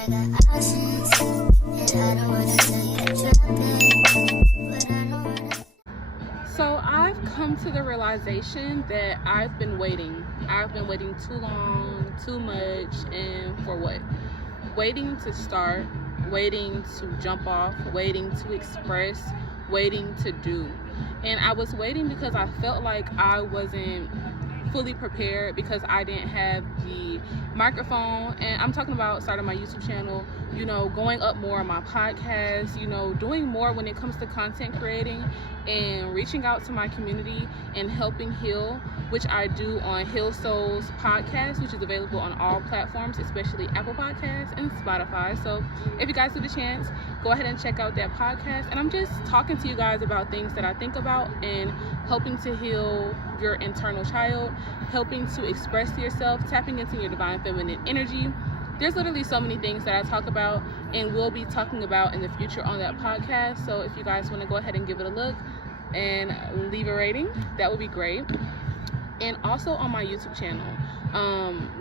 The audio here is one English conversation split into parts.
So I've come to the realization that I've been waiting. I've been waiting too long, too much, and for what? Waiting to start, waiting to jump off, waiting to express, waiting to do. And I was waiting because I felt like I wasn't fully prepared, because I didn't have the microphone. And I'm talking about starting my YouTube channel, going up more on my podcast, doing more when it comes to content creating and reaching out to my community and helping heal, which I do on Heal Souls podcast, which is available on all platforms, especially Apple Podcasts and Spotify. So if you guys get a chance, go ahead and check out that podcast. And I'm just talking to you guys about things that I think about and helping to heal your internal child, helping to express yourself, tapping into your divine feminine energy. There's literally so many things that I talk about and will be talking about in the future on that podcast. So if you guys want to go ahead and give it a look and leave a rating, that would be great. And also on my YouTube channel,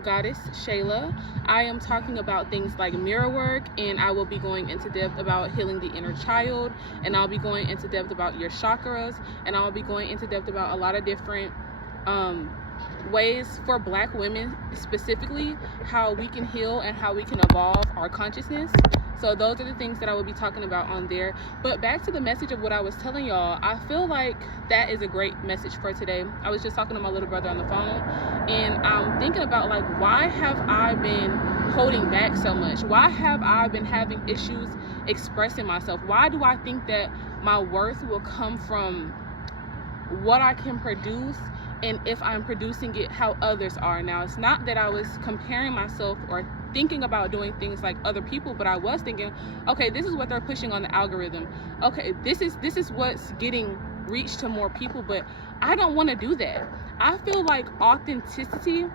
Goddess Shayla, I am talking about things like mirror work, and I will be going into depth about healing the inner child, and I'll be going into depth about your chakras, and I'll be going into depth about a lot of different ways for Black women specifically, how we can heal and how we can evolve our consciousness. So those are the things that I will be talking about on there. But back to the message of what I was telling y'all, I feel like that is a great message for today. I was just talking to my little brother on the phone, and I'm thinking about, like, why have I been holding back so much? Why have I been having issues expressing myself? Why do I think that my worth will come from what I can produce, and if I'm producing it how others are? Now, it's not that I was comparing myself or thinking about doing things like other people, but I was thinking, okay, this is what they're pushing on the algorithm. Okay, this is what's getting reached to more people, but I don't want to do that. I feel like authenticity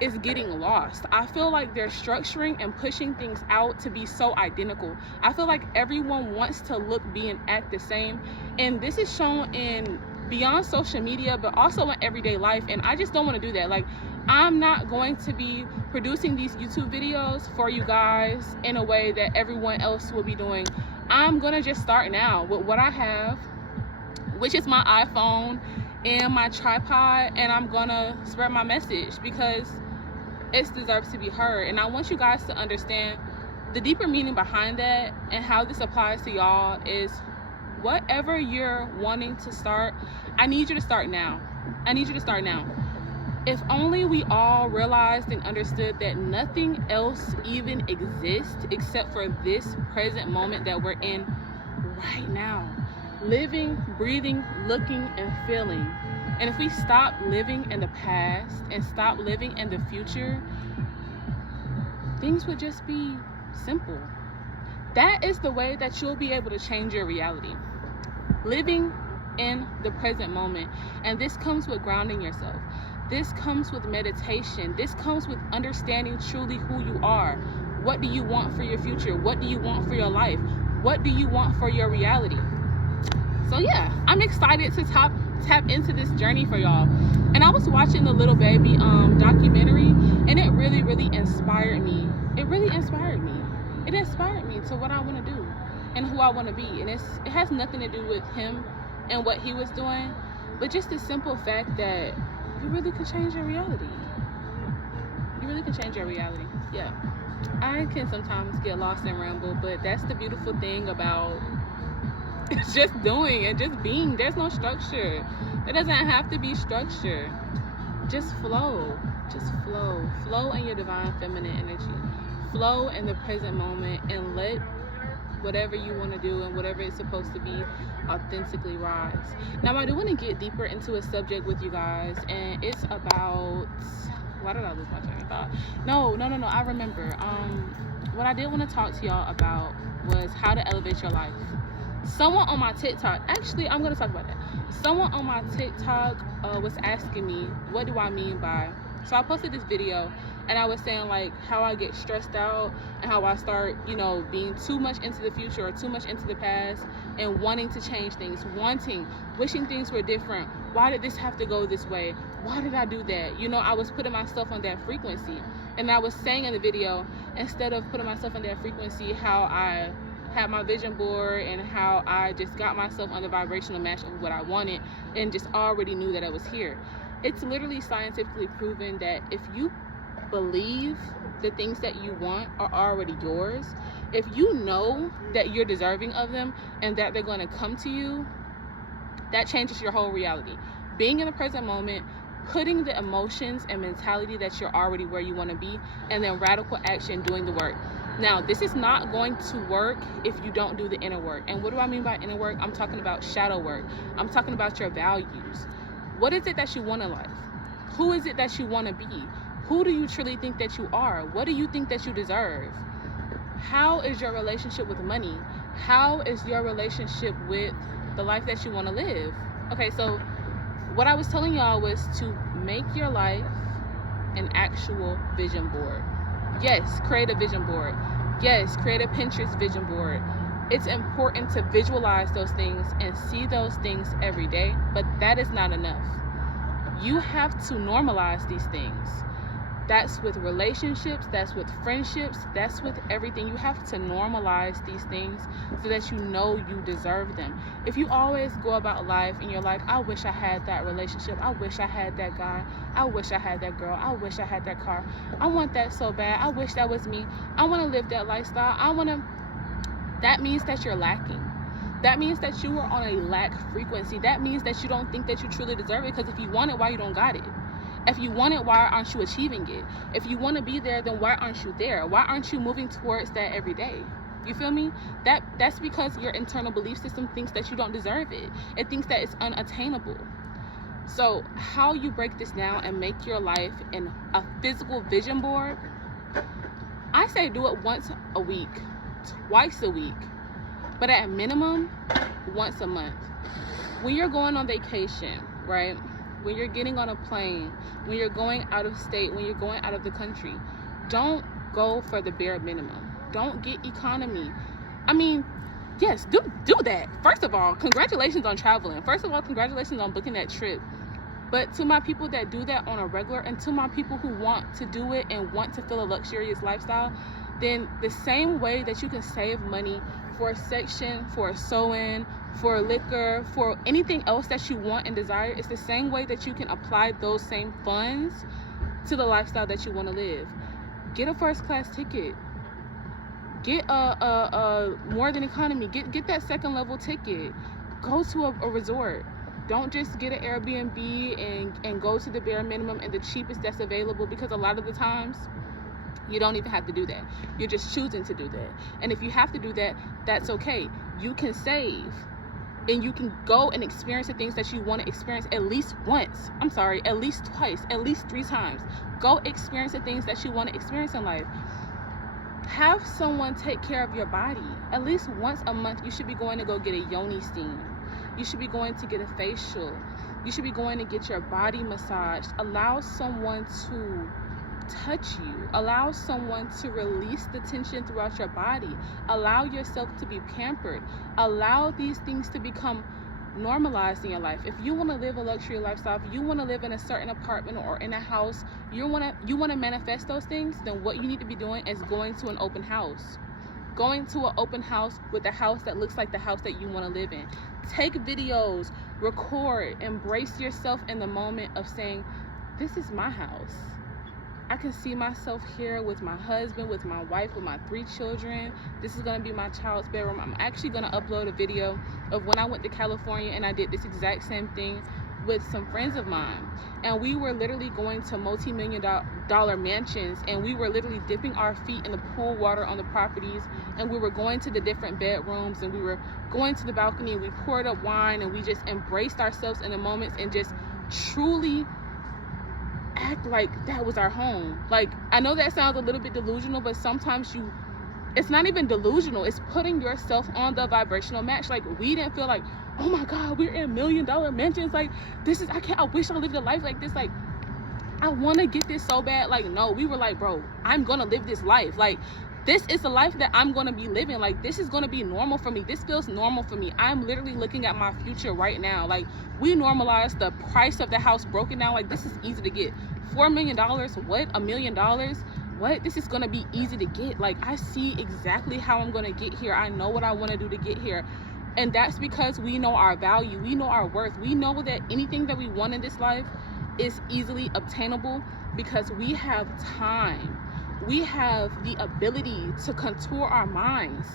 is getting lost. I feel like they're structuring and pushing things out to be so identical. I feel like everyone wants to look, be, and act the same, and this is shown in beyond social media, but also in everyday life. And I just don't want to do that. Like, I'm not going to be producing these YouTube videos for you guys in a way that everyone else will be doing. I'm gonna just start now with what I have, which is my iPhone and my tripod, and I'm gonna spread my message because it deserves to be heard. And I want you guys to understand the deeper meaning behind that, and how this applies to y'all is, whatever you're wanting to start, I need you to start now. I need you to start now. If only we all realized and understood that nothing else even exists except for this present moment that we're in right now. Living, breathing, looking, and feeling. And if we stop living in the past and stop living in the future, things would just be simple. That is the way that you'll be able to change your reality. Living in the present moment. And this comes with grounding yourself. This comes with meditation. This comes with understanding truly who you are. What do you want for your future? What do you want for your life? What do you want for your reality? So yeah, I'm excited to tap into this journey for y'all. And I was watching the Little Baby documentary, and it really inspired me. It really inspired me. It inspired me to what I want to do and who I want to be. And it has nothing to do with him and what he was doing, but just the simple fact that you really could change your reality. You really can change your reality. Yeah. I can sometimes get lost and ramble, but that's the beautiful thing about just doing and just being. There's no structure. It doesn't have to be structure. Just flow. Just flow. Flow in your divine feminine energy. Flow in the present moment, and let whatever you want to do and whatever it's supposed to be authentically rise. Now, I do want to get deeper into a subject with you guys, and it's about, why did I lose my train of thought? No, I remember. What I did want to talk to y'all about was how to elevate your life. Someone on my TikTok, actually, I'm going to talk about that. Someone on my TikTok was asking me, what do I mean by, so I posted this video, And I was saying like how I get stressed out and how I start, you know, being too much into the future or too much into the past and wanting to change things, wishing things were different. Why did this have to go this way? Why did I do that? You know, I was putting myself on that frequency. And I was saying in the video, instead of putting myself on that frequency, how I had my vision board and how I just got myself on the vibrational match of what I wanted and just already knew that it was here. It's literally scientifically proven that if you believe the things that you want are already yours, if you know that you're deserving of them and that they're going to come to you, that changes your whole reality. Being in the present moment, putting the emotions and mentality that you're already where you want to be, and then radical action, doing the work. Now, this is not going to work if you don't do the inner work. And what do I mean by inner work? I'm talking about shadow work. I'm talking about your values. What is it that you want in life? Who is it that you want to be? Who do you truly think that you are? What do you think that you deserve? How is your relationship with money? How is your relationship with the life that you want to live? Okay, so what I was telling y'all was to make your life an actual vision board. Yes, create a vision board. Yes, create a Pinterest vision board. It's important to visualize those things and see those things every day, but that is not enough. You have to normalize these things. That's with relationships, that's with friendships, that's with everything. You have to normalize these things so that you know you deserve them. If you always go about life and you're like, I wish I had that relationship, I wish I had that guy, I wish I had that girl, I wish I had that car, I want that so bad, I wish that was me, I want to live that lifestyle, that means that you're lacking. That means that you are on a lack frequency. That means that you don't think that you truly deserve it, because if you want it, why you don't got it? If you want it, why aren't you achieving it? If you want to be there, then why aren't you there? Why aren't you moving towards that every day? You feel me? That's because your internal belief system thinks that you don't deserve it. It thinks that it's unattainable. So how you break this down and make your life in a physical vision board, I say do it once a week, twice a week, but at minimum, once a month. When you're going on vacation, right? When you're getting on a plane, when you're going out of state, when you're going out of the country, don't go for the bare minimum. Don't get economy. I mean, yes, do that. First of all, congratulations on traveling. First of all, congratulations on booking that trip. But to my people that do that on a regular, and to my people who want to do it and want to feel a luxurious lifestyle, then the same way that you can save money for a section, for a sew-in, for liquor, for anything else that you want and desire, it's the same way that you can apply those same funds to the lifestyle that you want to live. Get a first class ticket. Get a more than economy. Get that second level ticket. Go to a resort. Don't just get an Airbnb and go to the bare minimum and the cheapest that's available, because a lot of the times you don't even have to do that. You're just choosing to do that. And if you have to do that, that's okay. You can save and you can go and experience the things that you want to experience at least once. I'm sorry, at least twice, at least 3 times. Go experience the things that you want to experience in life. Have someone take care of your body. At least once a month, you should be going to go get a yoni steam. You should be going to get a facial. You should be going to get your body massaged. Allow someone to touch you. Allow someone to release the tension throughout your body. Allow yourself to be pampered. Allow these things to become normalized in your life. If you want to live a luxury lifestyle, if you want to live in a certain apartment or in a house, you want to manifest those things, then what you need to be doing is going to an open house. Going to an open house with a house that looks like the house that you want to live in. Take videos, record, embrace yourself in the moment of saying, this is my house. I can see myself here with my husband, with my wife, with my 3 children. This is going to be my child's bedroom. I'm actually going to upload a video of when I went to California and I did this exact same thing with some friends of mine. And we were literally going to multi-million-dollar mansions, and we were literally dipping our feet in the pool water on the properties, and we were going to the different bedrooms, and we were going to the balcony, and we poured up wine, and we just embraced ourselves in the moments and just truly act like that was our home. Like, I know that sounds a little bit delusional, but sometimes it's not even delusional. It's putting yourself on the vibrational match. Like, we didn't feel like, oh my God, we're in $1 million mansions. Like, I wish I lived a life like this. Like, I want to get this so bad. Like, no, we were like, bro, I'm going to live this life. Like, this is the life that I'm going to be living. Like, this is going to be normal for me. This feels normal for me. I'm literally looking at my future right now. Like, we normalized the price of the house broken down. Like, this is easy to get. $4 million, what? $1 million, what? This is going to be easy to get. Like, I see exactly how I'm going to get here. I know what I want to do to get here. And that's because we know our value. We know our worth. We know that anything that we want in this life is easily obtainable because we have time. We have the ability to contour our minds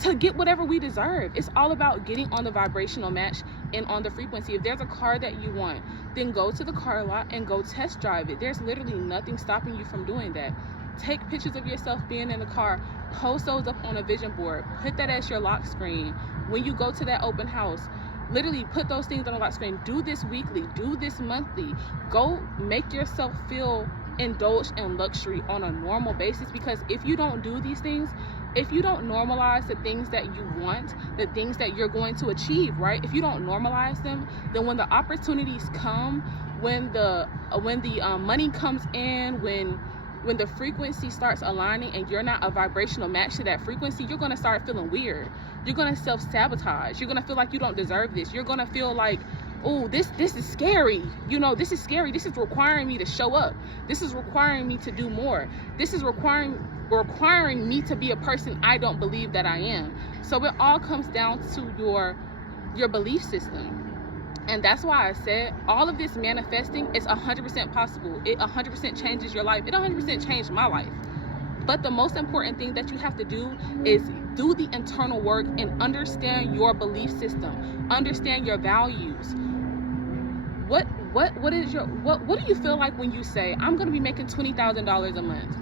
to get whatever we deserve. It's all about getting on the vibrational match and on the frequency. If there's a car that you want, then go to the car lot and go test drive it. There's literally nothing stopping you from doing that. Take pictures of yourself being in the car, post those up on a vision board, put that as your lock screen. When you go to that open house, literally put those things on the lock screen. Do this weekly, do this monthly. Go make yourself feel indulged in luxury on a normal basis, because if you don't do these things, if you don't normalize the things that you want, the things that you're going to achieve, right? If you don't normalize them, then when the opportunities come, when the money comes in, when the frequency starts aligning and you're not a vibrational match to that frequency, you're going to start feeling weird. You're going to self-sabotage. You're going to feel like you don't deserve this. You're going to feel like, oh, this is scary. You know, this is scary. This is requiring me to show up. This is requiring me to do more. This is requiring me to be a person I don't believe that I am. So it all comes down to your belief system. And that's why I said all of this manifesting is 100% possible. It 100% changes your life. It 100% changed my life. But the most important thing that you have to do is do the internal work and understand your belief system. Understand your values. What do you feel like when you say, I'm gonna be making $20,000 a month?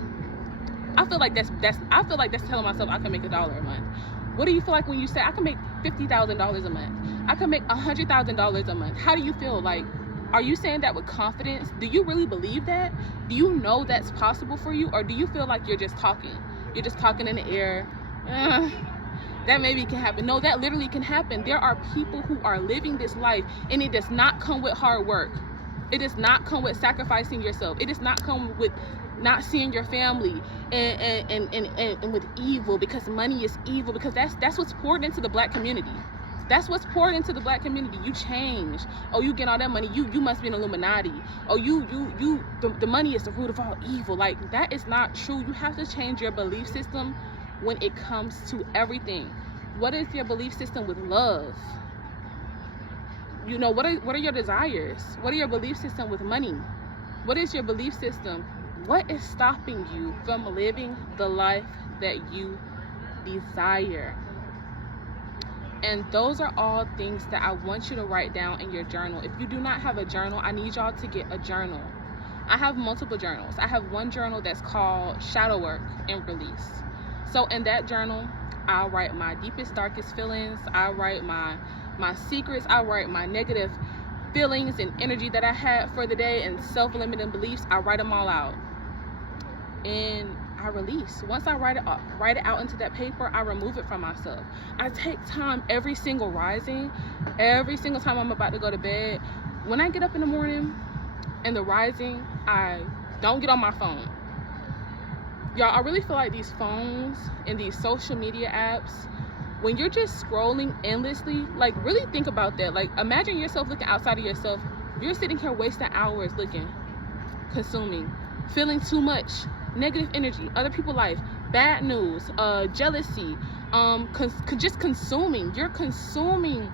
I feel like that's telling myself I can make $1 a month. What do you feel like when you say I can make $50,000 a month? I can make $100,000 a month. How do you feel? Like, are you saying that with confidence? Do you really believe that? Do you know that's possible for you? Or do you feel like you're just talking? You're just talking in the air. That maybe can happen. No, that literally can happen. There are people who are living this life and it does not come with hard work. It does not come with sacrificing yourself. It does not come with not seeing your family and with evil, because money is evil, because that's what's poured into the Black community. That's what's poured into the Black community. You change. Oh, you get all that money. You must be an Illuminati. Oh, the money is the root of all evil. Like, that is not true. You have to change your belief system when it comes to everything. What is your belief system with love? You know, what are your desires? What are your belief system with money? What is your belief system? What is stopping you from living the life that you desire? And those are all things that I want you to write down in your journal. If you do not have a journal, I need y'all to get a journal. I have multiple journals. I have one journal that's called Shadow Work and Release. So in that journal, I'll write my deepest, darkest feelings. I write my secrets. I write my negative feelings and energy that I had for the day and self-limiting beliefs. I write them all out. And I release. Once I write it out into that paper, I remove it from myself. I take time every single rising, every single time I'm about to go to bed. When I get up in the morning and the rising, I don't get on my phone. Y'all, I really feel like these phones and these social media apps, when you're just scrolling endlessly, like, really think about that. Like, imagine yourself looking outside of yourself. You're sitting here wasting hours looking, consuming, feeling too much negative energy, other people's life, bad news, jealousy, just consuming. You're consuming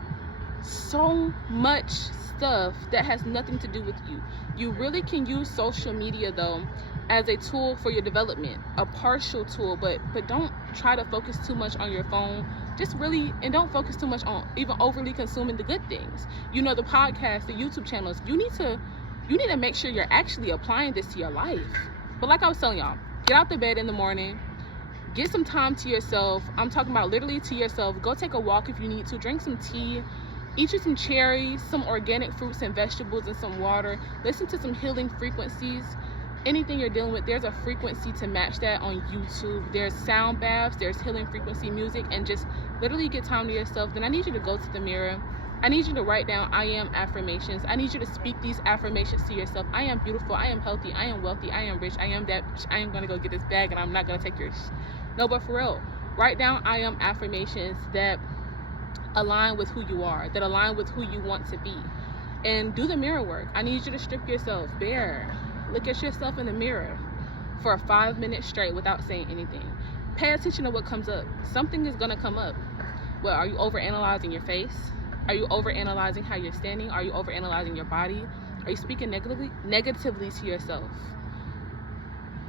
so much stuff that has nothing to do with you. You really can use social media though as a tool for your development, a partial tool, but don't try to focus too much on your phone. Just really, and don't focus too much on even overly consuming the good things. You know, the podcast, the YouTube channels, you need to make sure you're actually applying this to your life. But like I was telling y'all, get out the bed in the morning, get some time to yourself. I'm talking about literally to yourself. Go take a walk if you need to, drink some tea, eat you some cherries, some organic fruits and vegetables, and some water. Listen to some healing frequencies. Anything you're dealing with, there's a frequency to match that on YouTube. There's sound baths, there's healing frequency music, and just literally get time to yourself. Then I need you to go to the mirror I need you to write down I am affirmations. I need you to speak these affirmations to yourself. I am beautiful. I am healthy. I am wealthy. I am rich. I am that. I am going to go get this bag and I'm not going to take your No, but for real, write down I am affirmations that align with who you are, that align with who you want to be. And do the mirror work. I need you to strip yourself bare. Look at yourself in the mirror for 5 minutes straight without saying anything. Pay attention to what comes up. Something is going to come up. Well, are you overanalyzing your face? Are you overanalyzing how you're standing? Are you overanalyzing your body? Are you speaking negatively to yourself?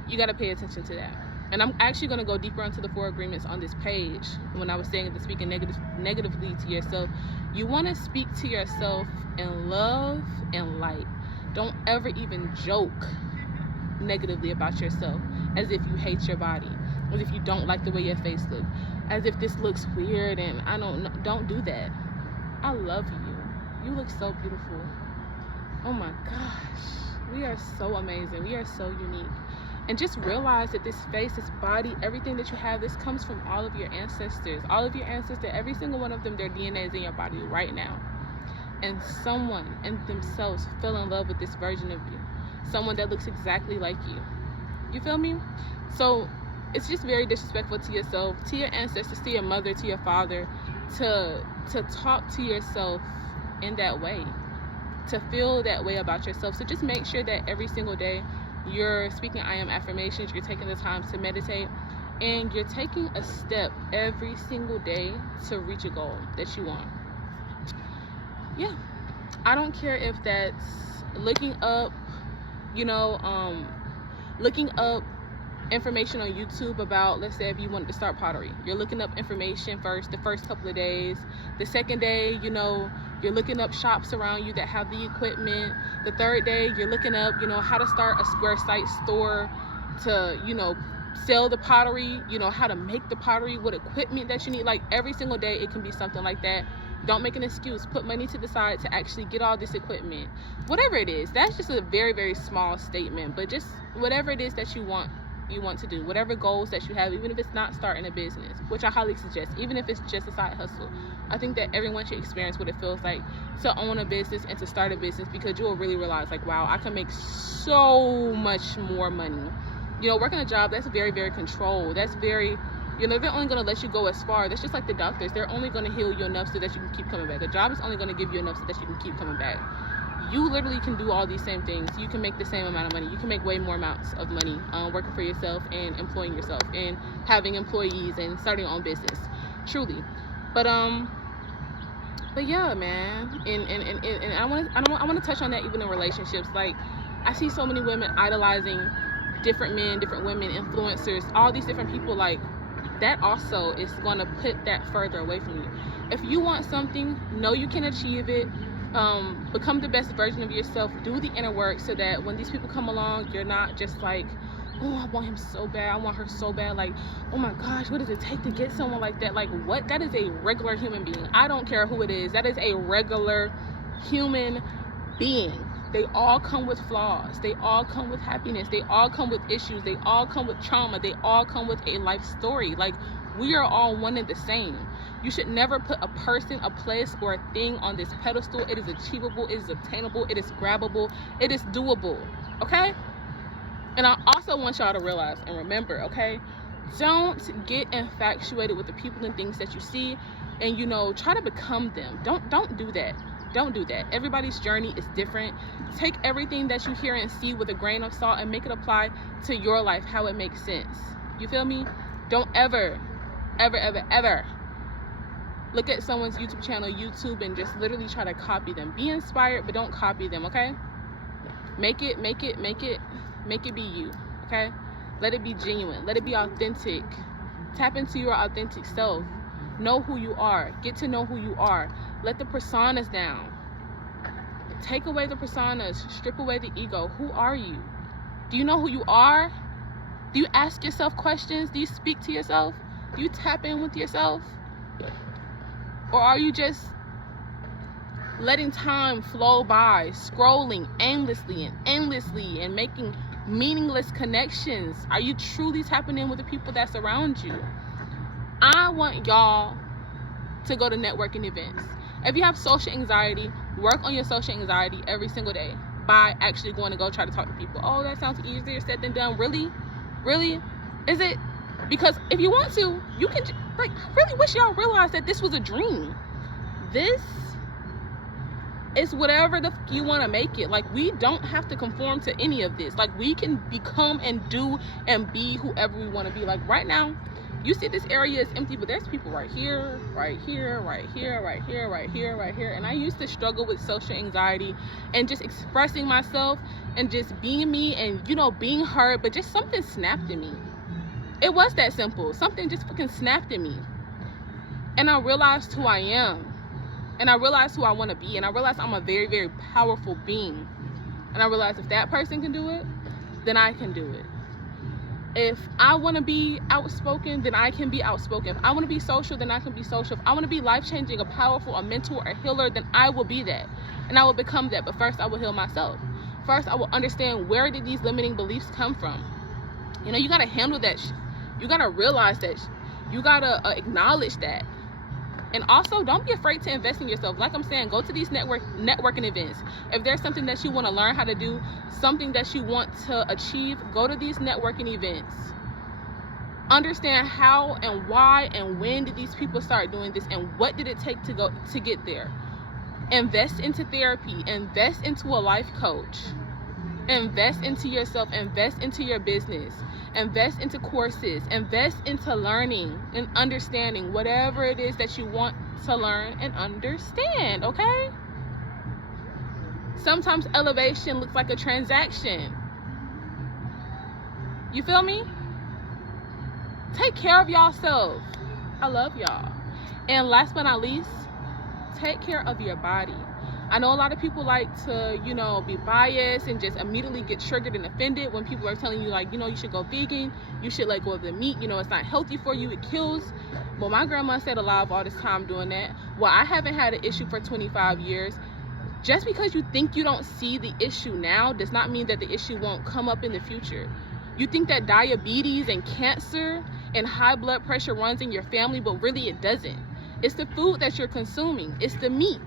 You got to pay attention to that. And I'm actually going to go deeper into the 4 agreements on this page. When I was saying that speaking negatively to yourself, you want to speak to yourself in love and light. Don't ever even joke negatively about yourself as if you hate your body, as if you don't like the way your face looks, as if this looks weird and I don't know. Don't do that. I love you. You look so beautiful. Oh my gosh. We are so amazing. We are so unique. And just realize that this face, this body, everything that you have, this comes from all of your ancestors. All of your ancestors, every single one of them, their DNA is in your body right now. And someone in themselves fell in love with this version of you. Someone that looks exactly like you. You feel me? So it's just very disrespectful to yourself, to your ancestors, to your mother, to your father, to talk to yourself in that way, to feel that way about yourself. So just make sure that every single day you're speaking I am affirmations, you're taking the time to meditate, and you're taking a step every single day to reach a goal that you want. Yeah, I don't care if that's looking up, looking up information on YouTube about, let's say if you wanted to start pottery, you're looking up information the first couple of days. The second day, you're looking up shops around you that have the equipment. The third day, you're looking up, how to start a square site store to, sell the pottery, how to make the pottery, what equipment that you need. Like every single day, it can be something like that. Don't make an excuse. Put money to the side to actually get all this equipment. Whatever it is, that's just a very, very small statement. But just whatever it is that you want to do, whatever goals that you have, even if it's not starting a business, which I highly suggest, even if it's just a side hustle. I think that everyone should experience what it feels like to own a business and to start a business, because you will really realize, like, wow, I can make so much more money. Working a job, that's very, very controlled. That's very, they're only going to let you go as far. That's just like the doctors. They're only going to heal you enough so that you can keep coming back. The job is only going to give you enough so that you can keep coming back. You literally can do all these same things. You can make the same amount of money. You can make way more amounts of money working for yourself and employing yourself and having employees and starting your own business. Truly. But yeah, man. And I want to touch on that even in relationships. Like, I see so many women idolizing different men, different women, influencers, all these different people. Like, that also is going to put that further away from you. If you want something, know you can achieve it. Become the best version of yourself. Do the inner work so that when these people come along, you're not just like, oh, I want him so bad, I want her so bad, like, oh my gosh, what does it take to get someone like that? Like, what? That is a regular human being. I don't care who it is. That is a regular human being. They all come with flaws. They all come with happiness. They all come with issues. They all come with trauma. They all come with a life story. Like, we are all one and the same. You should never put a person, a place, or a thing on this pedestal. It is achievable, it is obtainable, it is grabbable, it is doable, okay? And I also want y'all to realize and remember, okay? Don't get infatuated with the people and things that you see and, try to become them. Don't do that. Don't do that. Everybody's journey is different. Take everything that you hear and see with a grain of salt and make it apply to your life, how it makes sense. You feel me? Don't ever look at someone's YouTube channel, YouTube, and just literally try to copy them. Be inspired, but don't copy them, okay? Make it be you, okay? Let it be genuine. Let it be authentic. Tap into your authentic self. Know who you are. Get to know who you are. Let the personas down. Take away the personas. Strip away the ego. Who are you? Do you know who you are? Do you ask yourself questions? Do you speak to yourself? Do you tap in with yourself? Or are you just letting time flow by, scrolling endlessly and making meaningless connections? Are you truly tapping in with the people that surround you? I want y'all to go to networking events. If you have social anxiety, work on your social anxiety every single day by actually going to go try to talk to people. Oh, that sounds easier said than done. Really? Is it? Because if you want to, you can, like, I really wish y'all realized that this was a dream. This is whatever the you want to make it. Like, we don't have to conform to any of this. Like, we can become and do and be whoever we want to be. Like, right now, you see this area is empty, but there's people right here, right here, right here, right here, right here, right here. And I used to struggle with social anxiety and just expressing myself and just being me and, you know, being heard, but just something snapped in me. It was that simple. Something just fucking snapped in me. And I realized who I am. And I realized who I want to be. And I realized I'm a very, very powerful being. And I realized if that person can do it, then I can do it. If I want to be outspoken, then I can be outspoken. If I want to be social, then I can be social. If I want to be life-changing, a powerful, a mentor, a healer, then I will be that. And I will become that. But first, I will heal myself. First, I will understand, where did these limiting beliefs come from? You know, you got to handle that shit. You got to realize that. You got to acknowledge that. And also, don't be afraid to invest in yourself. Like I'm saying, go to these networking events. If there's something that you want to learn how to do, something that you want to achieve, go to these networking events. Understand how and why and when did these people start doing this, and what did it take to get there. Invest into therapy. Invest into a life coach. Invest into yourself. Invest into your business. Invest into courses. Invest into learning and understanding whatever it is that you want to learn and understand, okay? Sometimes elevation looks like a transaction. You feel me? Take care of yourself. I love y'all. And last but not least, take care of your body. I know a lot of people like to, you know, be biased and just immediately get triggered and offended when people are telling you, like, you know, you should go vegan, you should let go of the meat, you know, it's not healthy for you, it kills. Well, my grandma stayed alive all this time doing that. Well, I haven't had an issue for 25 years. Just because you think you don't see the issue now does not mean that the issue won't come up in the future. You think that diabetes and cancer and high blood pressure runs in your family, but really it doesn't. It's the food that you're consuming. It's the meat.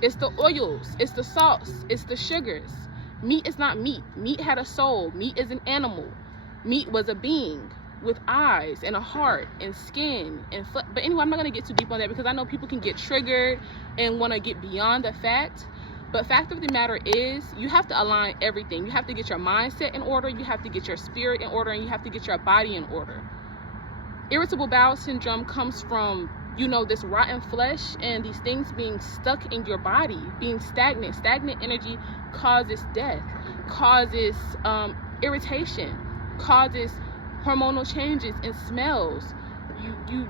It's the oils, it's the salts, it's the sugars. Meat is not meat. Meat had a soul. Meat is an animal. Meat was a being with eyes and a heart and skin and but anyway, I'm not going to get too deep on that because I know people can get triggered and want to get beyond the fact. But fact of the matter is, you have to align everything. You have to get your mindset in order, you have to get your spirit in order, and you have to get your body in order. Irritable bowel syndrome comes from, you know, this rotten flesh and these things being stuck in your body, being stagnant. Stagnant energy causes death, causes irritation, causes hormonal changes and smells. You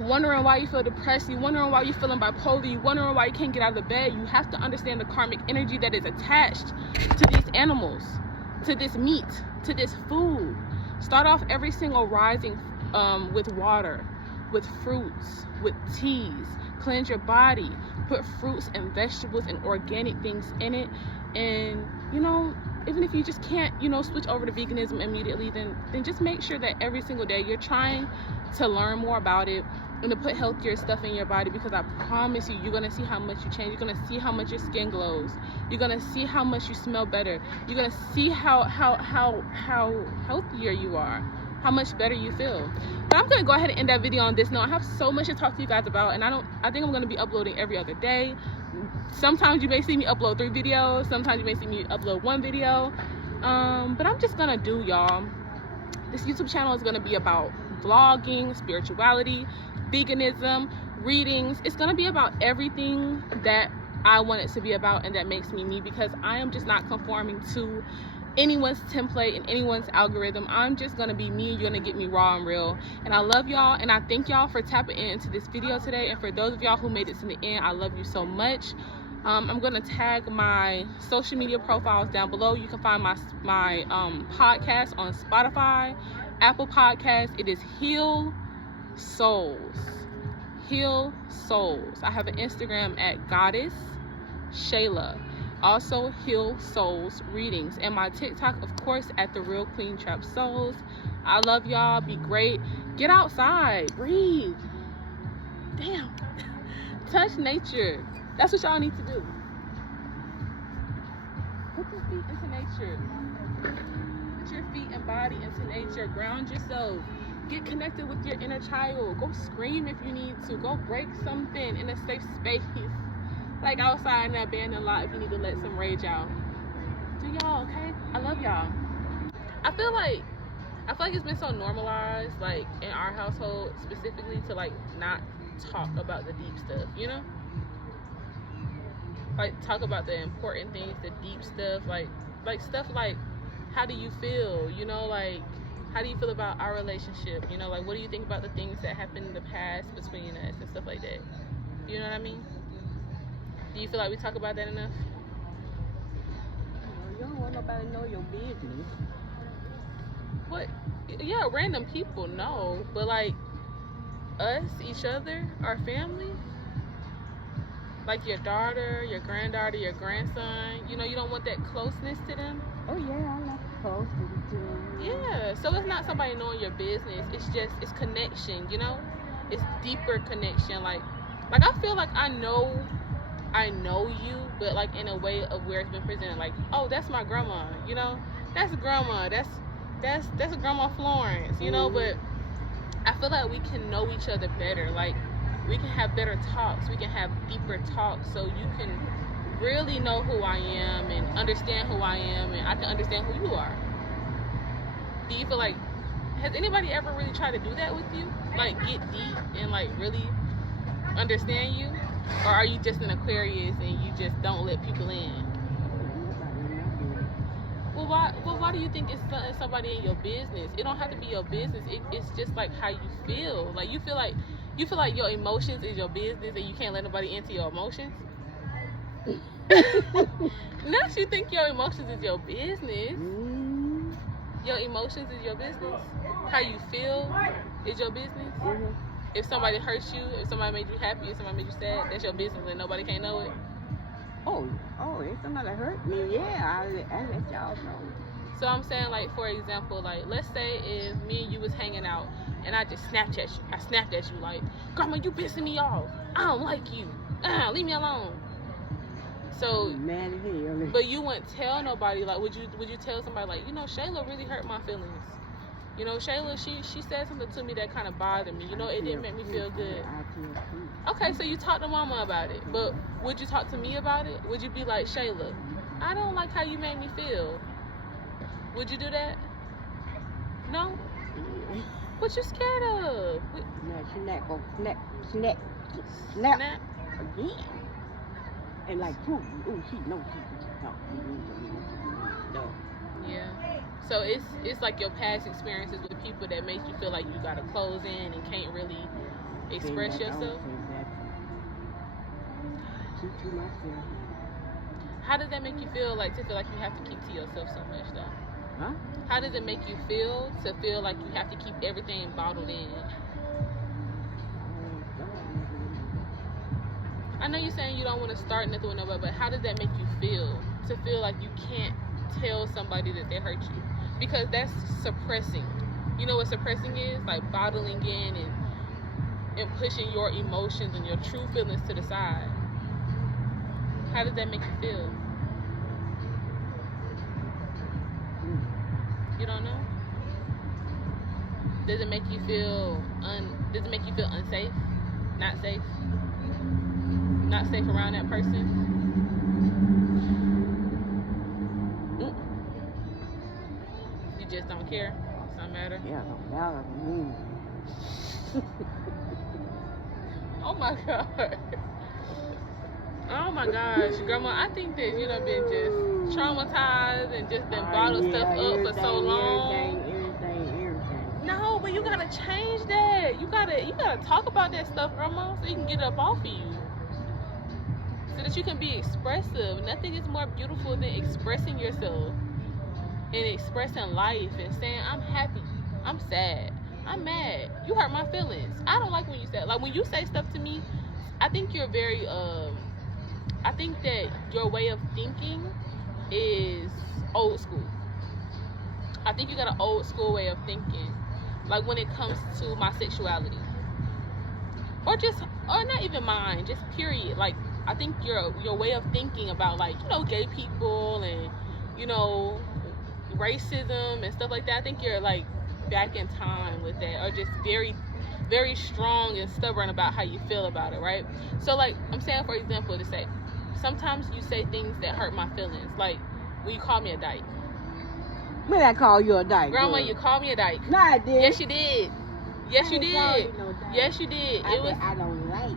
wondering why you feel depressed, you wondering why you're feeling bipolar, you wondering why you can't get out of the bed. You have to understand the karmic energy that is attached to these animals, to this meat, to this food. Start off every single rising with water, with fruits, with teas. Cleanse your body, put fruits and vegetables and organic things in it. And, you know, even if you just can't, you know, switch over to veganism immediately, then just make sure that every single day you're trying to learn more about it and to put healthier stuff in your body, because I promise you, you're gonna see how much you change. You're gonna see how much your skin glows. You're gonna see how much you smell better. You're gonna see how healthier you are, how much better you feel. But I'm gonna go ahead and end that video on this note. I have so much to talk to you guys about, and I think I'm gonna be uploading every other day. Sometimes you may see me upload 3 videos, sometimes you may see me upload 1 video, but I'm just gonna do, y'all. This YouTube channel is gonna be about vlogging, spirituality, veganism, readings. It's gonna be about everything that I want it to be about and that makes me me, because I am just not conforming to anyone's template and anyone's algorithm. I'm just gonna be me. You're gonna get me raw and real. And I love y'all, and I thank y'all for tapping into this video today. And for those of y'all who made it to the end, I love you so much. I'm gonna tag my social media profiles down below. You can find my podcast on Spotify, Apple Podcasts. It is Heal Souls. Heal Souls. I have an Instagram at Goddess Shayla. Also Heal Souls readings, and my TikTok, of course, at The Real Queen Trap Souls. I love y'all. Be great. Get outside. Breathe. Damn. Touch nature. That's what y'all need to do. Put your feet into nature. Put your feet and body into nature. Ground yourself. Get connected with your inner child. Go scream if you need to. Go break something in a safe space. Like outside in that abandoned lot if you need to let some rage out. Do y'all, okay? I love y'all. I feel like it's been so normalized, like in our household specifically, to like not talk about the deep stuff, you know? Like talk about the important things, the deep stuff, like stuff like how do you feel, you know, like how do you feel about our relationship, you know, like what do you think about the things that happened in the past between us and stuff like that, you know what I mean? Do you feel like we talk about that enough? You don't want nobody to know your business. What? Yeah, random people, no, but like us, each other, our family, like your daughter, your granddaughter, your grandson, you know, you don't want that closeness to them. Oh yeah, I like close to them. Yeah, so it's not somebody knowing your business, it's connection, you know, it's deeper connection. Like I feel like I know you, but like in a way of where it's been presented, like, oh, that's my grandma, you know, that's grandma, that's grandma Florence, you know. But I feel like we can know each other better, like we can have better talks, we can have deeper talks, so you can really know who I am and understand who I am, and I can understand who you are. Do you feel like, has anybody ever really tried to do that with you, like get deep and like really understand you? Or are you just an Aquarius and you just don't let people in? Well, why do you think it's somebody in your business? It don't have to be your business. It's just like how you feel. Like you feel like your emotions is your business and you can't let nobody into your emotions. Not you think your emotions is your business. Your emotions is your business. How you feel is your business. If somebody hurts you, if somebody made you happy, if somebody made you sad, that's your business and nobody can't know it. Oh, if somebody hurt me, yeah, I let y'all know. So I'm saying, like, for example, like, let's say if me and you was hanging out and I just snapped at you. I snapped at you like, grandma, you pissing me off. I don't like you. Leave me alone. So, mad as hell. But you wouldn't tell nobody, like, would you tell somebody, like, you know, Shayla really hurt my feelings. You know, Shayla, she said something to me that kind of bothered me. You know, it didn't make me feel good. Okay, so you talked to mama about it. But would you talk to me about it? Would you be like, Shayla, I don't like how you made me feel. Would you do that? No? What you scared of? No, she not gonna snap again. And like, ooh, she knows she talk. No. Yeah. So it's like your past experiences with people that make you feel like you gotta close in and can't really express yourself. How does that make you feel, like to feel like you have to keep to yourself so much though? Huh? How does it make you feel to feel like you have to keep everything bottled in? I know you're saying you don't want to start nothing with nobody, but how does that make you feel? To feel like you can't tell somebody that they hurt you? Because that's suppressing. You know what suppressing is? Like bottling in and pushing your emotions and your true feelings to the side. How does that make you feel? You don't know? Does it make you feel unsafe? Not safe? Not safe around that person? You just don't care? It doesn't matter? Yeah, don't matter to me. Oh my God. Oh my gosh, Grandma, I think that you done been just traumatized and just been bottled stuff up for so long. Everything. No, but you gotta change that. You gotta talk about that stuff, Grandma, so you can get it up off of you. So that you can be expressive. Nothing is more beautiful than expressing yourself and expressing life and saying, I'm happy, I'm sad, I'm mad, you hurt my feelings. I don't like when you say, like when you say stuff to me, I think you're very I think that your way of thinking is old school. I think you got an old school way of thinking, like when it comes to my sexuality. or not even mine, just period. Like, I think your way of thinking about, like, you know, gay people and, you know, racism and stuff like that, I think you're like back in time with that, or just very, very strong and stubborn about how you feel about it, right? So, like, I'm saying, for example, to say, sometimes you say things that hurt my feelings, like when you call me a dyke. When I call you a dyke, Grandma, girl? You called me a dyke. No, I did. Yes, you did. Yes, you did. No, yes, you did. I don't like.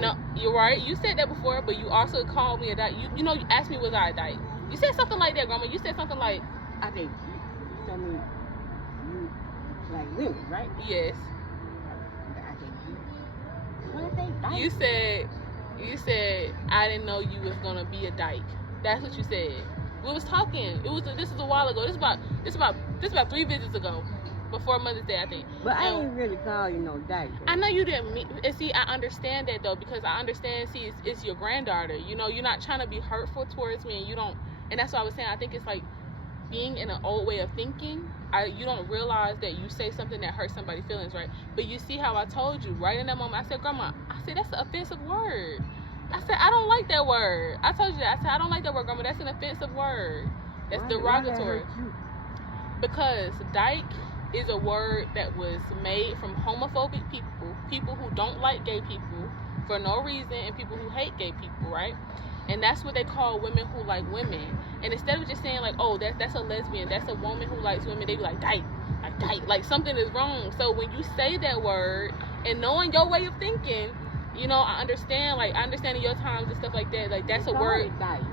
No, you're right. You said that before, but you also called me a dyke. You know, you asked me, was I a dyke? You said something like that, Grandma. You said something like, I think you told me you like women, right? yes. I think what did they dyke? You said I didn't know you was gonna be a dyke. That's what you said. We was talking. This was a while ago. This about 3 visits ago, before Mother's Day, I think. But I ain't really call you no dyke. I know you didn't mean. And see, I understand that though, because I understand. See, it's your granddaughter. You know, you're not trying to be hurtful towards me, and you don't. And that's what I was saying. I think it's like being in an old way of thinking. You don't realize that you say something that hurts somebody's feelings, right? But you see how I told you right in that moment. I said, Grandma, I said that's an offensive word. I said I don't like that word. I told you that. I said I don't like that word, Grandma. That's an offensive word. That's derogatory. Because dyke is a word that was made from homophobic people who don't like gay people for no reason, and people who hate gay people, right? And that's what they call women who like women. And instead of just saying like, oh, that's a lesbian, that's a woman who likes women, they be like dyke, like something is wrong. So when you say that word and knowing your way of thinking, you know, I understand in your times and stuff like that, like that's a word,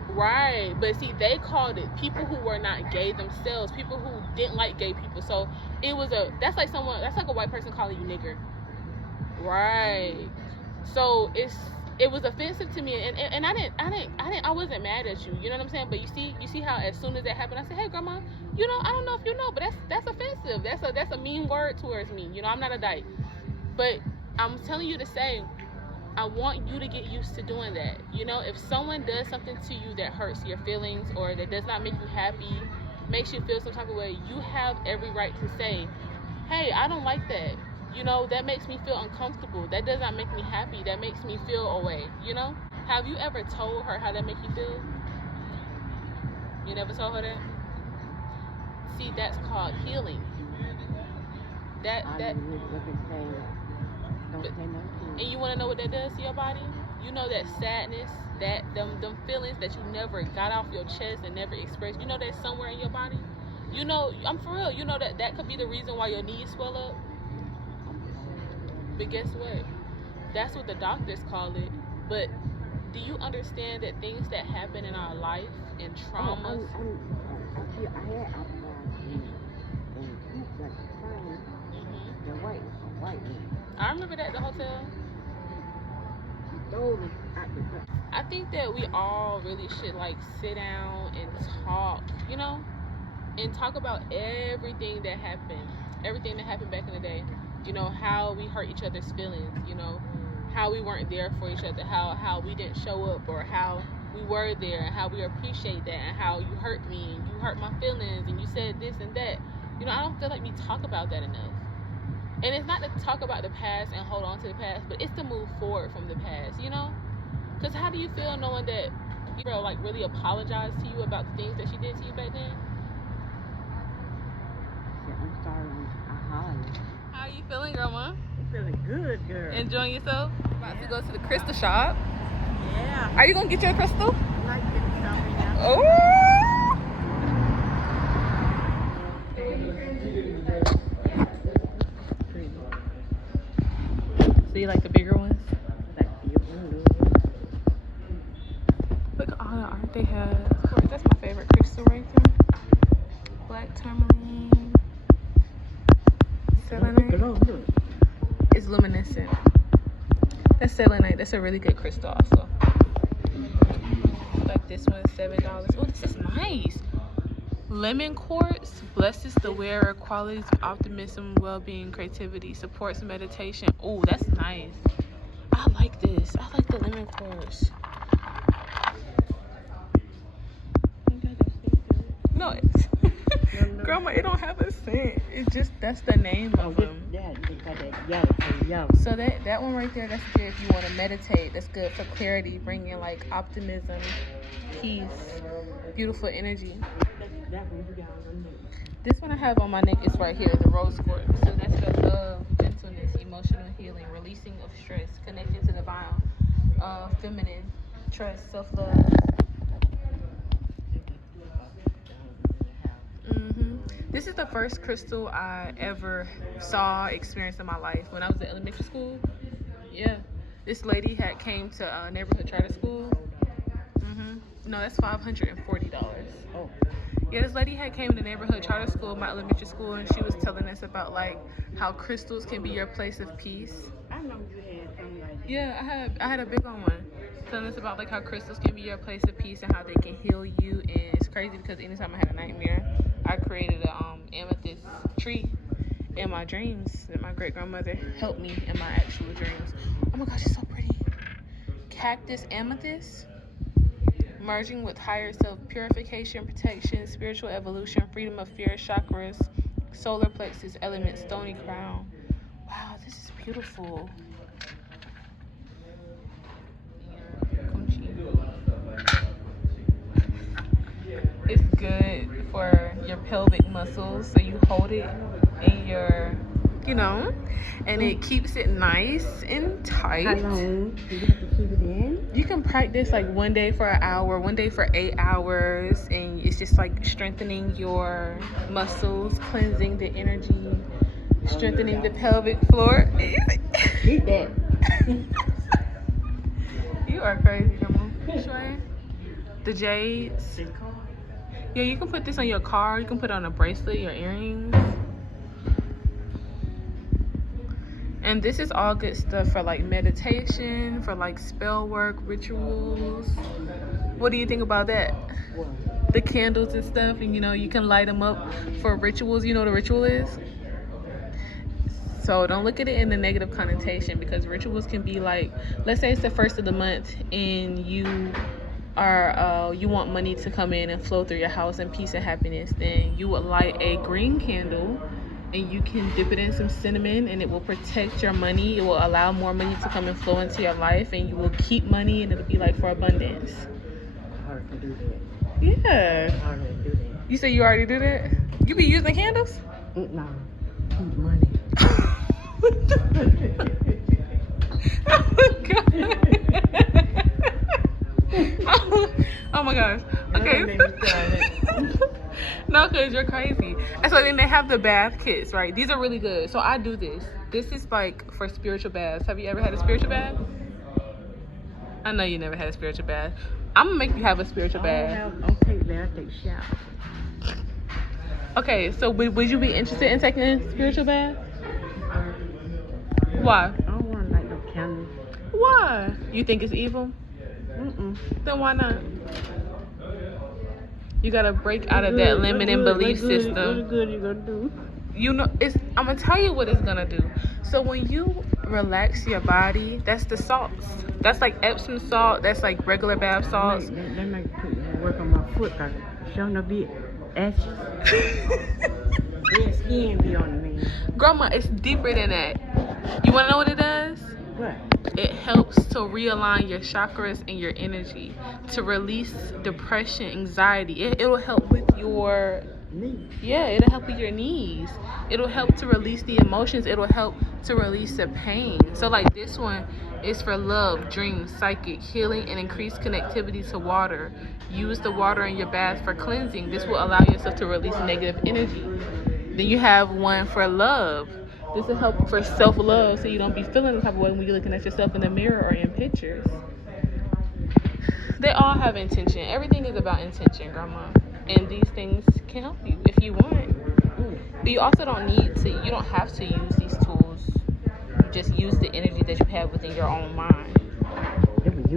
right? But see, they called it people who were not gay themselves, people who didn't like gay people. So it was that's like a white person calling you nigger, right? So it was offensive to me, and I wasn't mad at you, you know what I'm saying? But you see how as soon as that happened, I said, hey, Grandma, you know, I don't know if you know, but that's offensive. That's a mean word towards me. You know, I'm not a dyke, but I'm telling you to say, I want you to get used to doing that. You know, if someone does something to you that hurts your feelings or that does not make you happy, makes you feel some type of way, you have every right to say, hey, I don't like that. You know, that makes me feel uncomfortable. That does not make me happy. That makes me feel away, you know? Have you ever told her how that makes you feel? You never told her that? See, that's called healing. And you want to know what that does to your body? You know that sadness, that them feelings that you never got off your chest and never expressed, you know that's somewhere in your body? You know, I'm for real, you know that could be the reason why your knees swell up. But guess what? That's what the doctors call it. But do you understand that things that happen in our life and traumas? I had the white man. I remember that at the hotel. I think that we all really should like sit down and talk, you know, and talk about everything that happened back in the day. You know, how we hurt each other's feelings, you know, how we weren't there for each other, how we didn't show up, or how we were there and how we appreciate that, and how you hurt me and you hurt my feelings and you said this and that. You know, I don't feel like we talk about that enough. And it's not to talk about the past and hold on to the past, but it's to move forward from the past, you know? Because how do you feel knowing that girl like really apologized to you about the things that she did to you back then? I'm sorry, I hollered. How are you feeling, Grandma? I'm feeling good, girl. Enjoying yourself? About to go to the crystal shop. Yeah. Are you gonna get your crystal? I like getting something now. Oh! So you like the bigger ones? Look at all the art they have. That's my favorite crystal right there. Black tourmaline. Selenite. It's luminescent. That's selenite. That's a really good crystal also. Like this one, $7. Oh, this is nice. Lemon quartz blesses the wearer, qualities of optimism, well-being, creativity, supports meditation. Oh, that's nice. I like this. I like the lemon quartz. No, it's Grandma, it don't have a scent. It's just, that's the name of them. Yeah, you got that yellow. So that one right there, that's good if you want to meditate. That's good for clarity, bringing like optimism, peace, beautiful energy. That one you got on the neck. This one I have on my neck is right here, the rose quartz. So that's the love, gentleness, emotional healing, releasing of stress, connecting to the divine, feminine, trust, self-love. This is the first crystal I ever saw, experienced in my life. When I was in elementary school, yeah, this lady had came to neighborhood charter school. No, that's $540. Oh. Yeah, this lady had came to neighborhood charter school, my elementary school, and she was telling us about like how crystals can be your place of peace. I know you had something like that. Yeah, I had a big on one. Telling us about like how crystals can be your place of peace and how they can heal you. And it's crazy because anytime I had a nightmare, I created a amethyst tree in my dreams. And my great grandmother helped me in my actual dreams. Oh my gosh, it's so pretty. Cactus amethyst, merging with higher self, purification, protection, spiritual evolution, freedom of fear, chakras, solar plexus, element, stony crown. Wow, this is beautiful. It's good for your pelvic muscles, so you hold it in your, and it keeps it nice and tight. How long do you have to keep it in? You can practice like one day for an hour, one day for 8 hours, and it's just like strengthening your muscles, cleansing the energy, strengthening the pelvic floor. Keep that. You are crazy, Grandma. Sure. The jades. Yeah, you can put this on your car. You can put it on a bracelet, your earrings. And this is all good stuff for like meditation, for like spell work, rituals. What do you think about that? The candles and stuff, and you can light them up for rituals. You know what a ritual is? So don't look at it in the negative connotation, because rituals can be like, let's say it's the first of the month and you want money to come in and flow through your house in peace and happiness. Then you would light a green candle and you can dip it in some cinnamon, and it will protect your money. It will allow more money to come and flow into your life, and you will keep money, and it'll be like for abundance. I already do that. Yeah. I already do that. You say you already do that? You be using candles? No. Keep money. Oh my gosh. Okay. No, because you're crazy. And so then they have the bath kits, right? These are really good. So I do this. This is like for spiritual baths. Have you ever had a spiritual bath? I know you never had a spiritual bath. I'm going to make you have a spiritual bath. I'll take that. I'll take a shower. Okay, so would you be interested in taking a spiritual bath? Why? I don't want to light no candles. Why? You think it's evil? Then why not? You gotta break out of that limiting belief system. What good you gonna do? I'm gonna tell you what it's gonna do. So when you relax your body, that's the salts. That's like Epsom salt. That's like regular bath salts. That might work on my foot, cause it's showing a bit ashes. Red skin be on me. Grandma, it's deeper than that. You wanna know what it does? What? It helps to realign your chakras and your energy, to release depression, anxiety. It'll help with your knees. Yeah, it'll help with your knees. It'll help to release the emotions. It'll help to release the pain. So like this one is for love, dreams, psychic, healing, and increased connectivity to water. Use the water in your bath for cleansing. This will allow yourself to release negative energy. Then you have one for love. This will help for self-love, so you don't be feeling the type of way when you're looking at yourself in the mirror or in pictures. They all have intention. Everything is about intention, Grandma. And these things can help you if you want. But you also don't have to use these tools. You just use the energy that you have within your own mind. I can't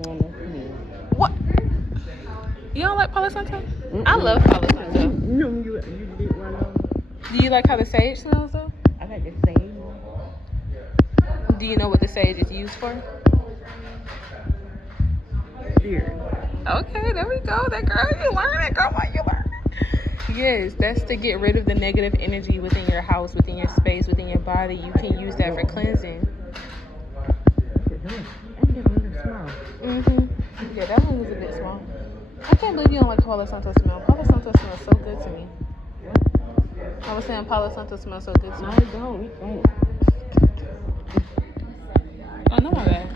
stand that smell. What? You don't like Palo Santo? I love Palo Santo. You did one of them. Do you like how the sage smells though? I like the sage. Do you know what the sage is used for? Spirit. Okay, there we go. That girl, you learn it, girl. What you learn? Yes, that's to get rid of the negative energy within your house, within your space, within your body. You can use that for cleansing. Yeah, that one was a bit small. I can't believe you don't like Palo Santo smell. Palo Santo smells so good to me. I was saying Palo Santo smells so good to me. I don't. Oh, no, my bad.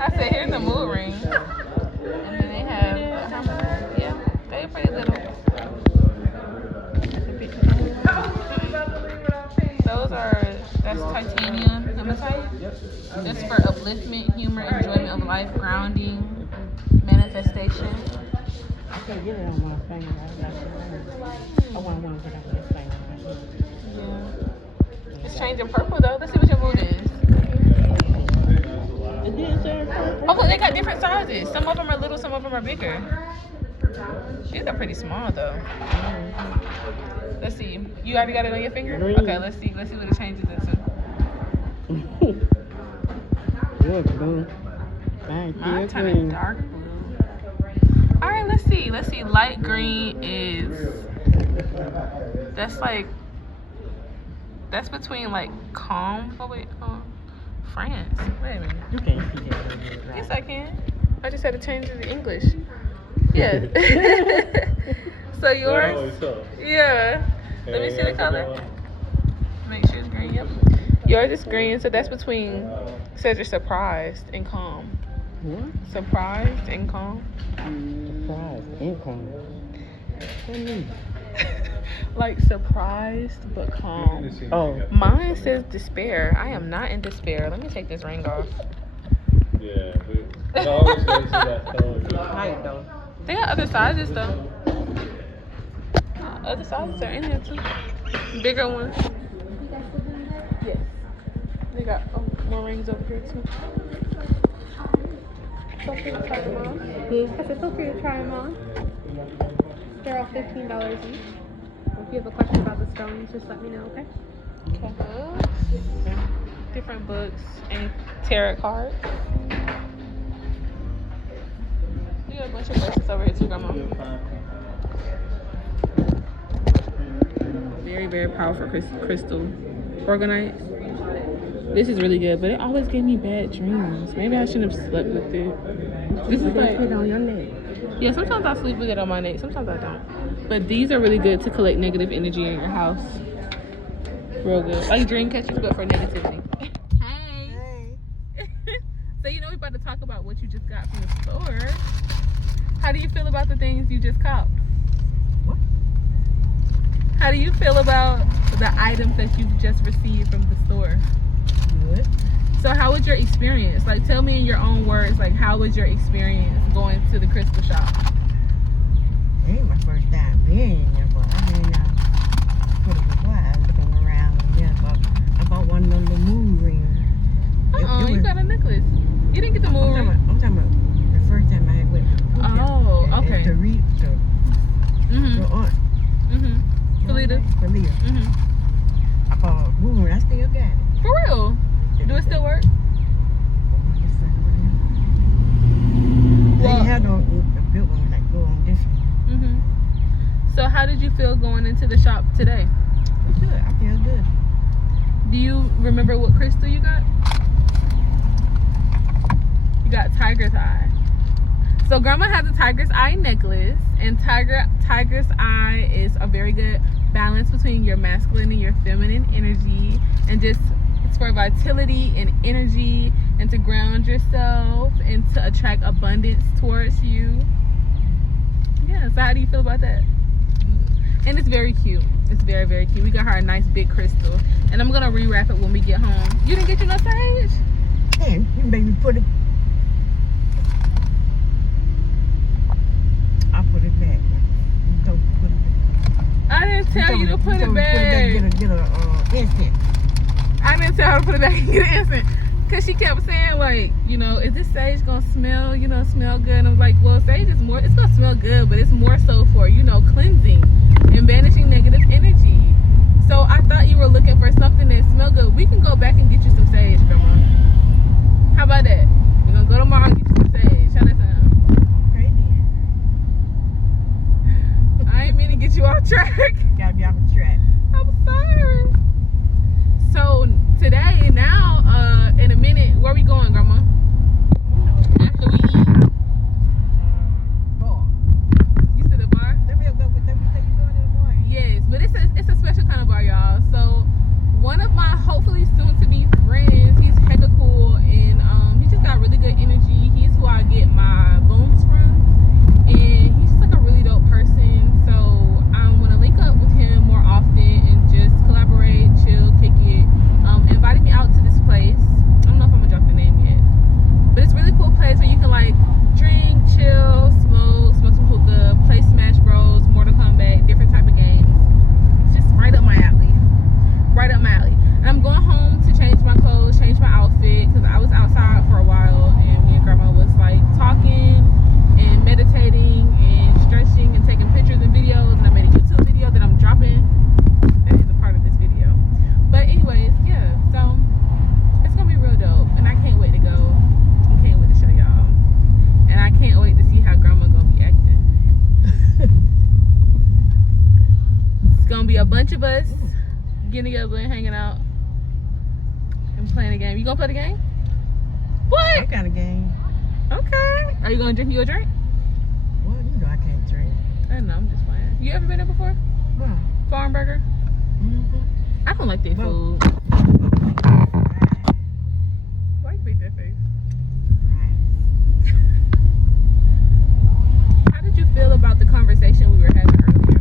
I said, here's the mood ring. And then they have, yeah, they're pretty little. That's titanium hematite. That's for upliftment, humor, enjoyment of life, grounding, manifestation. I can't get it on my finger. I want to put it on this finger. Yeah. It's changing purple though. Let's see what your mood is. Oh, look, they got different sizes. Some of them are little, some of them are bigger. These are pretty small though. Let's see. You already got it on your finger? Okay, let's see. Let's see what it changes into. Good blue. Mine's turning dark blue. Alright, let's see. Let's see. Light green is, that's between like calm. Oh wait, France. Wait a minute. You can't see that. Yes, I can. I just had to change it to English. Yeah. So yours? Yeah. Let me see the color. Make sure it's green. Yep. Yours is green, so that's between. It says you're surprised and calm. What? Surprised and calm. Surprised and calm. What do you mean? Like surprised but calm. Oh. Mine says despair. I am not in despair. Let me take this ring off. Yeah, it always goes to that color. Right though. They got other sizes though. Other sizes are in there too. Bigger ones. Yes. They got more rings over here too. Feel free to try them on. I said feel free to try them on. They're all $15 each. If you have a question about the stones, just let me know, okay? Okay. Different books and tarot cards. You got a bunch of bracelets over here too, Grandma. Very, very powerful crystal. Organite. This is really good, but it always gave me bad dreams. Maybe I shouldn't have slept with it. This is like Put it on your neck. Yeah, sometimes I sleep with it on my neck, sometimes I don't. But these are really good to collect negative energy in your house. Real good. Like dream catchers, but for negativity. Hey. So you know we're about to talk about what you just got from the store. How do you feel about the things you just copped? What? How do you feel about the items that you've just received from the store? Good. So how was your experience? Like tell me in your own words, like how was your experience going to the crystal shop? It ain't my first time being in there, but I've been for a while looking around. Yeah, I bought one of them little moon rings. You got a necklace. You didn't get the moon ring. I'm talking about the first time I had went. Oh, okay. To read your aunt. Felita. I bought a moon ring. I still got it. For real? Do it still work? They had a good one that go on this one. So how did you feel going into the shop today? It's good. I feel good. Do you remember what crystal you got? You got tiger's eye. So grandma has a tiger's eye necklace, and tiger's eye is a very good balance between your masculine and your feminine energy, and just it's for vitality and energy and to ground yourself and to attract abundance towards you. Yeah, so how do you feel about that? And it's very cute. It's very, very cute. We got her a nice big crystal, and I'm gonna rewrap it when we get home. You didn't get your no sage? Hey, you made me put it. I put it back. You told me to put it back. I didn't tell you to put it back. Get a instant. I didn't tell her to put it back and get an instant. Cause she kept saying like, you know, is this sage gonna smell, smell good? And I'm like, well, sage is more, it's gonna smell good, but it's more so for, cleansing and banishing negative energy. So I thought you were looking for something that smelled good. We can go back and get you some sage, Grandma. How about that? We're gonna go tomorrow and get you some sage. How that sound? Okay then. get you off track. Gotta be off track. I'm sorry. So today, now, in a minute, where we going, Grandma? After we eat. Bar. You said the bar? Let me say you going to the bar. Yes, but it's a special kind of bar, y'all. So one of my hopefully soon-to-be friends, he's hecka cool, and he just got really good energy. He's who I get my booms from, and he's just like a really dope person. So I'm gonna link up with him more often and just collaborate, chill, kick it. Invited me out to this place. I don't know if I'm gonna drop the name yet, but it's a really cool place where you can like drink, chill, smoke some hookah, play Smash Bros, Mortal Kombat, different type of games. It's just right up my alley. Right up my alley. And I'm going home to change my clothes, change my outfit, because I was outside for a while and me and Grandma was like talking and meditating and stretching and taking pictures and videos, and I made a YouTube video that I'm dropping that is a part of this video. But anyways, yeah, so it's gonna be real dope and I can't wait to go. I can't wait to show y'all. And I can't wait to see how Grandma gonna be acting. It's gonna be a bunch of us getting together and hanging out and playing a game. You gonna play the game? What? What kind of game? Okay. Are you gonna drink you a drink? Well, you know I can't drink. I know, I'm just playing. You ever been there before? Well, Farm Burger? I don't like their food. Why you make that face? How did you feel about the conversation we were having earlier?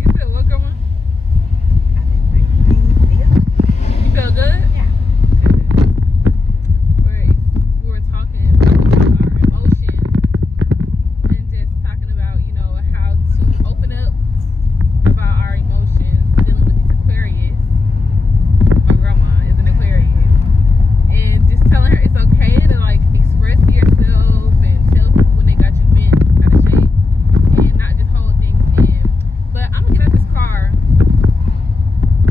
You feel what, Grandma? You feel good? Yeah. We were talking about our emotions and just talking about, you know, how to open up about our emotions, dealing with these Aquarius. My grandma is an Aquarius. And just telling her it's okay to like express yourself and tell people when they got you bent out of shape and not just hold things in. But I'm gonna get out this car.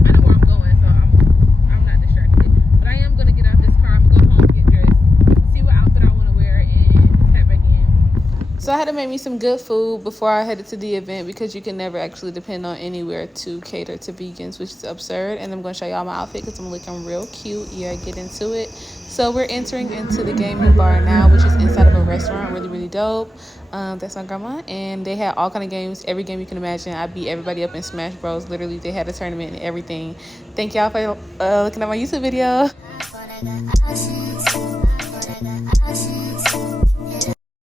I know where I'm going, so I'm not distracted. But I am gonna get out this car. I'm gonna go home, get dressed, see what outfit I want to wear, and head back in. So I had to make me some good food before I headed to the event because you can never actually depend on anywhere to cater to vegans, which is absurd. And I'm gonna show y'all my outfit because I'm looking real cute. Yeah, get into it. So we're entering into the gaming bar now, which is inside of a restaurant. Really, really dope. That's my grandma, and they had all kind of games, every game you can imagine. I beat everybody up in Smash Bros. Literally, they had a tournament and everything. Thank y'all for looking at my YouTube video.